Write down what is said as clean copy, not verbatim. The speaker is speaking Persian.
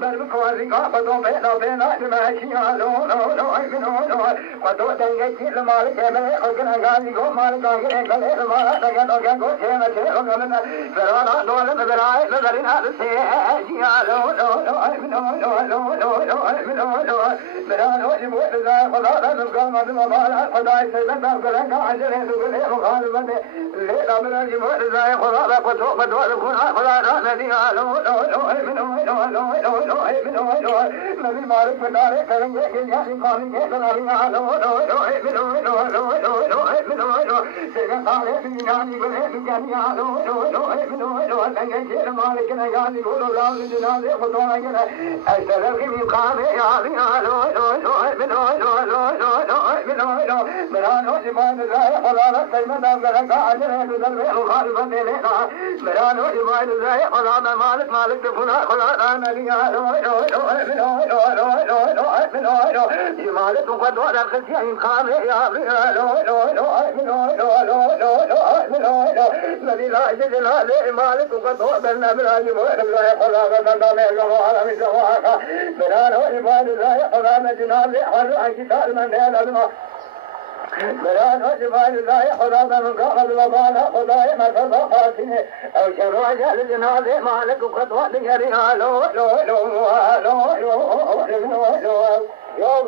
بالكوزي قابضوا بينا جماشيا لو قدو دنجي المالك قلنا غازي قو مالك قال المالك قال قو شيما شيما فرانا دول مدراي مدرين هذا سيجيا مران وجب وإذا خدا نبقى مدمبالا خداي سيدنا قلنك عجله دقله مخالفة ليلا مران جب وإذا خدا قدو لكنا خدا نديا نبي مالك فتاري كرنجي كنيا قاني كناليا سيدنا قالي بنياني بلي بنيانيا دنجي مالك نياني قولوا لا لجنالي خدونا كنا أشترك من قامي مران وجبان زاي خلاص سيدنا قلنك عجله دقله مخالفة ليلا مران وجبان زاي خلاص مالك تفنا خلاص نديا جمالك قد ولا الخزيان قام يا الذي لا يجد لا مالك قد وبلنا بالعلم ولا يقول هذا ما يقول من سواك بلان وعباد لا يقول جناب حر عن كتاب من لا بلان وجبال لا يحرم من قبل وبال خداي ما تضحاتني أو شرع جل جناب مالك قد ولا ريال يا